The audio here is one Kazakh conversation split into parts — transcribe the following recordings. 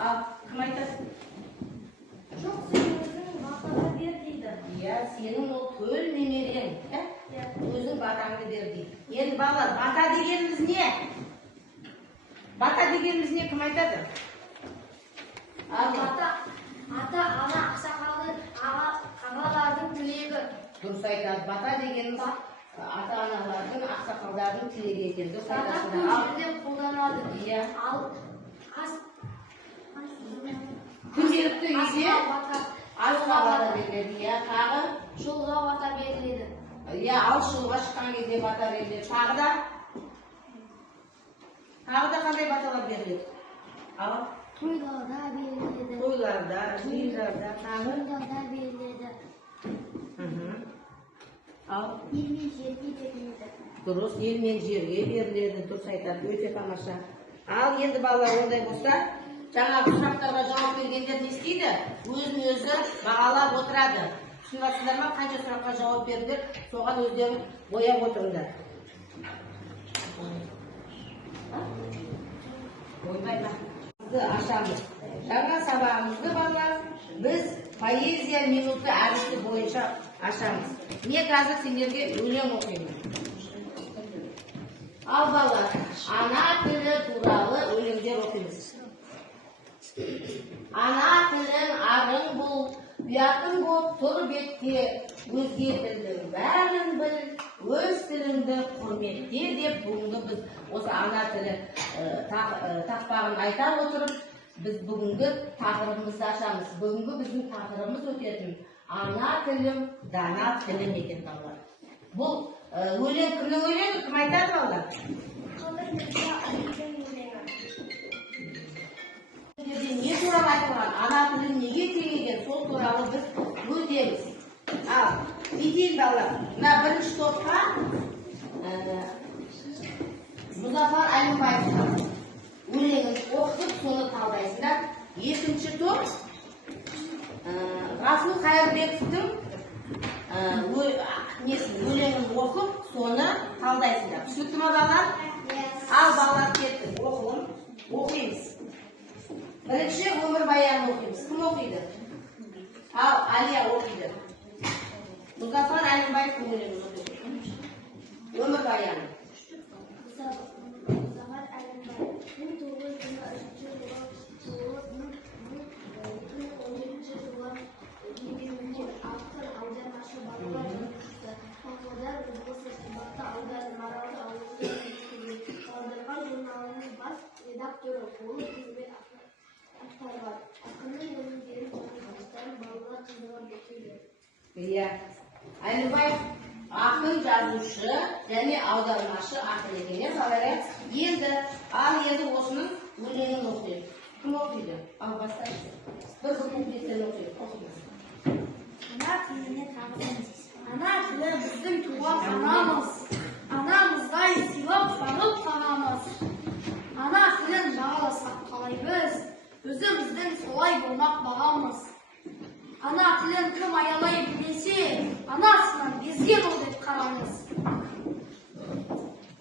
Al, kim aytadi? Жоқ, сен өзің батаға бер дейді. Иә, сенің ол төл немерең, өзің батаңды бер дейді. Енді балалар, бата дегеніміз не? Бата дегеніміз не, кім айтады? Ата, ана, ағалардың тілегі. Дұрыс айтады. Бата дегеніміз ата-аналардың, ақсақалдардың тілегі екен. Бата көп жерде қолданады. Иә. Ал күнделікті үйде асқа бата беріледі. Иә, тағы жолға бата беріледі. Иә, ал жолға шыққан кезде бата беріледі. Тағы да қандай баталар беріледі? Ал Тойларда беріледі. Тойларда, жиындарда, тағы беріледі. Ал ел мен жерге беріледі. дұрыс, ел мен жерге беріледі. Дұрыс айтады, өте тамаша. Ал енді балалар ондай болса, жаңағы сұрақтарға жауап бергендер не істейді? Өзін-өзі бағалап отырады. Түсініп ма? Қанша сұраққа жауап бердіңдер, соған өздерін бояп отырыңдар. Ойбайма. Ашамыз. Жаңа сабағымызды балалар, біз поэзия минуты әдісі бойынша ашамыз. Мен қазір сендерге өлең оқимын. Ал балалар, ана тілі туралы өлеңдер оқимыз. Ана тілің арың бұл, ұятың боп тұр бетте, өзге тілдің бәрін біл, өз тіліңді құрметте деп бүгінгі біз осы ана тілі тақпағын айта отырып, біз бүгінгі тақырыбымызды ашамыз. Бүгінгі біздің тақырыбымыз өтетін ана тілім, дана тілім екен балалар. Бұл өлең кімнің өлеңі? Кім айтады балалар? Не туралы айтылған? Ана тілін неге теңеген? Сол туралы біз өтеміз. Ал, бүйтейін балалар. Мына бірінші топқа Мұзафар Әлімбаевтың өлеңін оқып, соны талдайсыңдар. Екінші топ Ғасыл Қайырбековтың өлеңін оқып, соны талдайсыңдар. Түсінікті ма балалар? Ал балалар кеттік, оқимыз. Бірінші өмірбаянын оқимыз. Кім оқиды? Ал Алия оқиды. Мұзафар Әлімбаевтың өлеңін оқиды. Өмірбаяны. Мұзафар Әлімбаев 1923 жылы егеменде автор аудармашы балалар жазушысы павлодар облысы сипатты ауданы Маралды ауылында қалдырған журналының бас редакторы болып қызмет атқарған. Ақынның өлеңдері және жұмыстарын балалар қызығып оқиды. Иә, Әлімбаев ақын, жазушы және аудармашы ақын екен. Енді осының өлеңін оқиды. Кім оқиды? Ал бастайсыз. Бір куплеттен оқиды. Ана тіліне тағзым. Ана тілі біздің туған анамыз. Анамыздай сыйлап бағып бағамыз. Ана тілін бағаласақ қалай біз, өзіміздің солай болмақ бағамыз. Ана тілін кім аялай білмесе, анасынан безген ол деп қараңыз.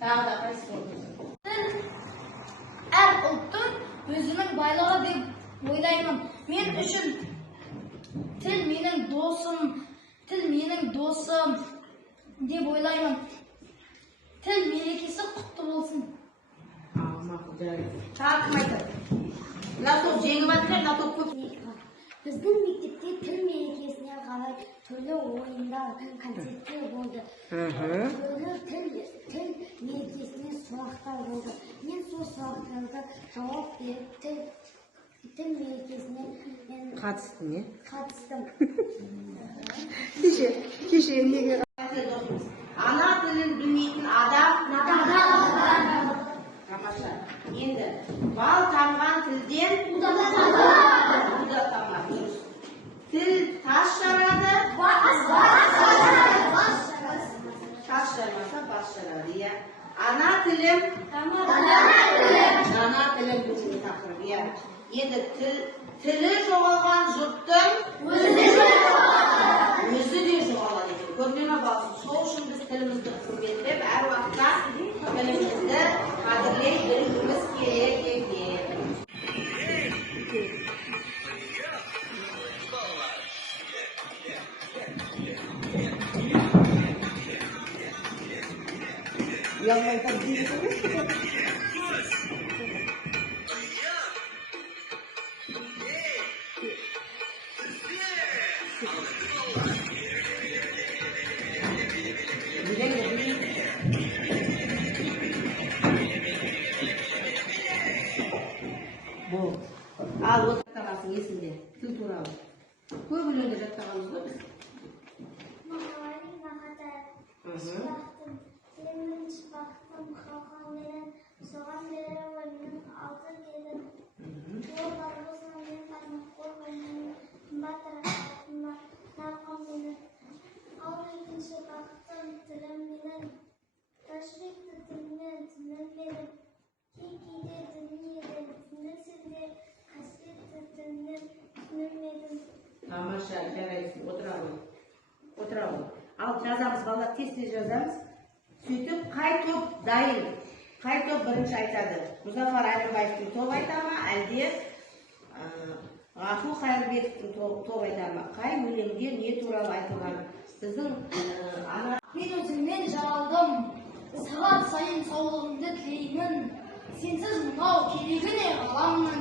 Тағы да қайсы болыңыз? Әр ұлттың өзінің байлығы деп ойлаймын. Мен үшін тіл менің досым деп ойлаймын. Тіл мерекесі құтты болсын. Тағы кім айтады? Мына топ жеңіп жатыр, мына топ көп. Біздің мектепте тіл мерекесіне қарай түрлі ойындар, концерттер болды. Түрлі тіл мерекесіне сұрақтар болды. Мен сол сұрақтарға жауап беріп, тіл мерекесіне қатыстым. Кеше неге? Ана тілін білмейтін адам тамаша. Енді бал тамған тілден буда тамады. Тіл тас жарады, тас жармаса бас жарады. Ана тілім бүгінгі тақырып. Енді тілі жоғалған жұрттың өзі де жоғалады екен. Көрме ма балсын? Сол үшін біз тілімізді құрметтеп, әр уақытта тілімізді қадірлей білуіміз керек екен. Uyanmayın değil mi? Bu. Al o kalasın esinde. Tül turabı. Көп өлеңде жаттағанбыз ғой біз. Мағауин мағадар, шыбақтым, тілімнің шыбақтым, қалқанменен, соған берер ойымның алты келін. Ол барғызын мен қармақ қойғанмен, қымбат рахатыма нарқам менен. Ал екінші бақытым тілім менен, ташбекті тілмен түнілмедім. Кейде дүниеден түнілсенде, қасиетті тілмен түнілмедім. Тамаша, жарайсың, отыра ғой. Ал жазамыз, балалар тез-тез жазамыз. Сөйтіп, қай топ дайын, қай топ бірінші айтады. Мұзафар Әлімбаевтың топ айта ма, әлде Ғафу Қайырбековтың топ айта ма? Қай өлеңде не туралы айтылған? Біздің Мен өзіңмен жаралдым, сағат сайын саулығыңды тілеймін. Сенсіз мынау керегі не ғаламның?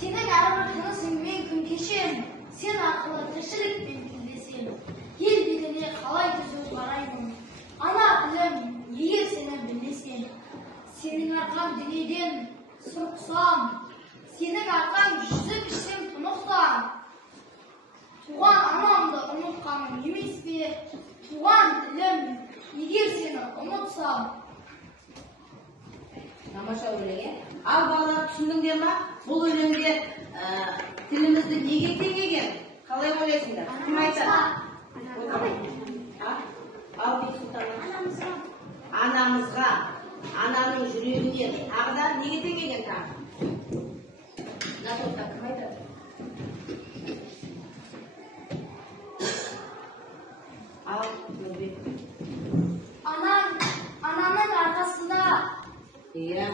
Сенің әрбір тынысыңмен күн кешем, сен арқылы тіршілікпен тілдесем. Ел бетіне қалай түзу қараймын, ана тілім, егер сені білмесем. Сенің арқаң дүниеден сұрықсам, сенің арқаң жүзіп ішсем тұнықсам. Туған анамды ұмытқаным емес пе, туған тілім, егер сені ұмытсам. Тамаша өлең. Ал балалар түсіндіңдер ма? Бұл өлеңде тілімізді неге теңеген? Қалай ойлайсыңдар? Кім айтады? Ал бек сұлтан. Анамызға, ананың жүрегіне, тағы да неге теңеген тағы? Насотта кім айтады? Ал Нұрбек. Ананың арқасында Иә.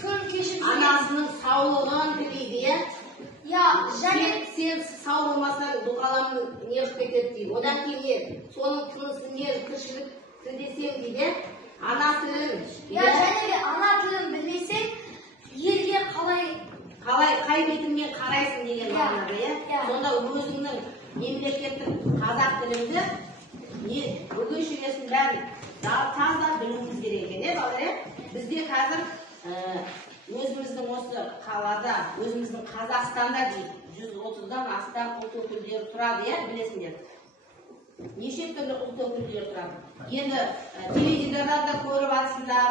күн кешіп Анасының саулығын тілейді, иә? Я, және Сен сау болмасаң бұл ғаламның не қылып кетеді дейді. Одан кейін соның тынысын не тіршілік тілдесең дейді. Ана тілін. Я, және де ана тілін білмесең, елге қай бетіңмен қарайсың деген мағынада, иә? Иә. Сонда өзіңнің мемлекеттік қазақ тіліңді өгей шегесін бәрін таза білуіміз керек екен, иә балалар, иә? Бізде қазір өзіміздің осы қалада, өзіміздің Қазақстанда дейді, 130-дан астам ұлт өкілдері тұрады, иә, білесіңдер. Неше түрлі ұлт өкілдері тұрады. Енді теледидарда көріп жатсыңдар,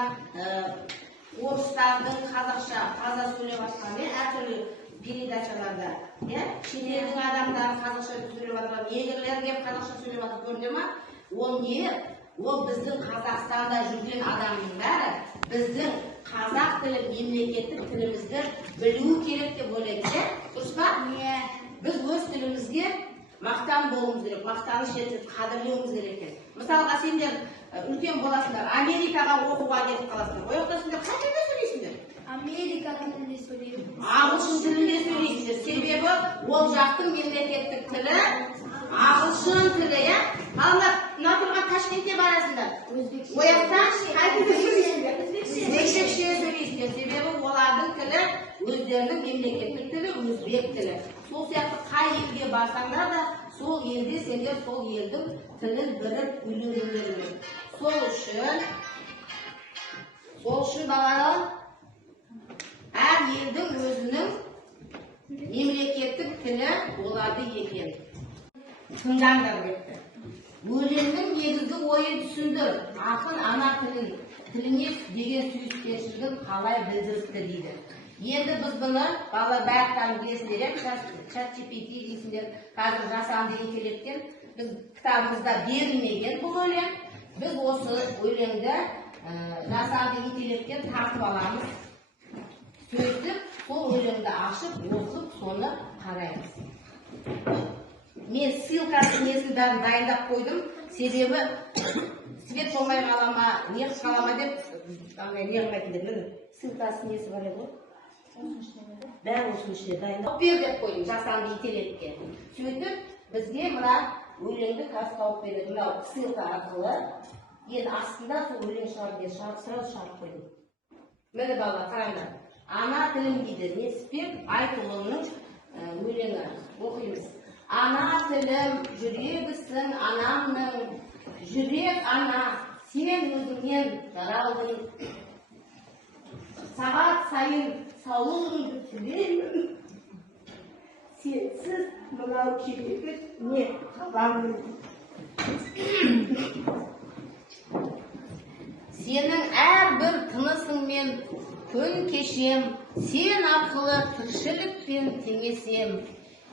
орыстардың қазақша таза сөйлеп жатқанымен әртүрлі передачаларда, иә, шетелдің адамдары қазақша сөйлеп жатқан, негрлер келіп қазақша сөйлеп жатқан көрдіңдер ма? Ол не? Ол біздің Қазақстанда жүрген адамның бәрі біздің қазақ тілі, мемлекеттік тілімізді білуі керек деп ойлайды, дұрыс па? Біз өз тілімізге мақтан болуымыз керек, мақтаныш етіп қадірлеуіміз керек екен. Мысалға сендер үлкен боласыңдар, Америкаға оқуға кетіп қаласыңдар. Ол жақта сендер қай тілде сөйлейсіңдер? Америка тілінде сөйлеймін. Ағылшын тілінде сөйлейсіңдер. Себебі ол жақтың мемлекеттік тілі ағылшын тілі, иә? Ал мына тұрған Ташкентке барасыңдар. Ояқтан қай тілде сөйлейсіңдер? Өзбекше сөйлейсіңдер. Себебі олардың тілі өздерінің мемлекеттік тілі, өзбек тілі. Сол сияқты қай елге барсаңдар да, сол елде сендер сол елдің тілін біліп үйренулерің керек. Сол үшін балалар, әр елдің өзінің мемлекеттік тілі болады екен. Тыңдаңдар депті. Өлеңнің негізгі ойын түсіндір. Ақын ана тіліне деген сүйіспеншілігін қалай білдіріпті дейді. Енді біз бұны бала бәрі білесіңдер, ChatGPT дейсіңдер, қазір жасанды интеллекттен біз кітабымызда берілмеген бұл өлең. Біз осы өлеңді жасанды интеллекттен тартып аламыз. Сөйтіп, сол өлеңді ашып, оқып, соны қараймыз. Мен ссылкасын несін бәрін дайындап қойдым. Себебі свет болмай қалама, не қалама деп, не қылмайтындар. Ссылкасын несі бар еді ғой? Бәрі осының ішінде дайындап бер деп қойдым жасанды интеллектке. Сөйтіп, бізге мына өлеңді қазір тауып береді. Мынау ссылка арқылы. Енді астында сол өлең шығар деп сразу шығарып қойдым. Міне балалар, қараңдар. Ана тілім дейді. Несіпбек Айтұлының өлеңі. Оқимыз. Ана тілім жүрегісің анамның, жүрек ана, сен өзіңнен жаралдың. Сағат сайын саулығыңды тілеймін. Сенсіз мынау керегі не табамын. Сенің әрбір тынысыңмен күн кешем, сен арқылы тіршілікпен теңесем.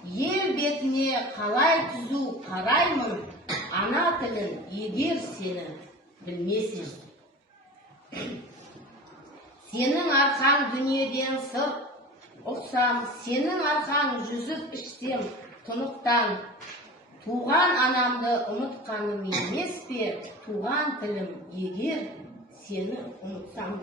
Ел бетіне қалай түзу қараймын, ана тілін егер сені білмесем. Сенің арқаң дүниеден сыр ұқсам, сенің арқаң жүзіп іштем тұнықтан. Туған анамды ұмытқаным емес пе, туған тілім егер сені ұмытсам.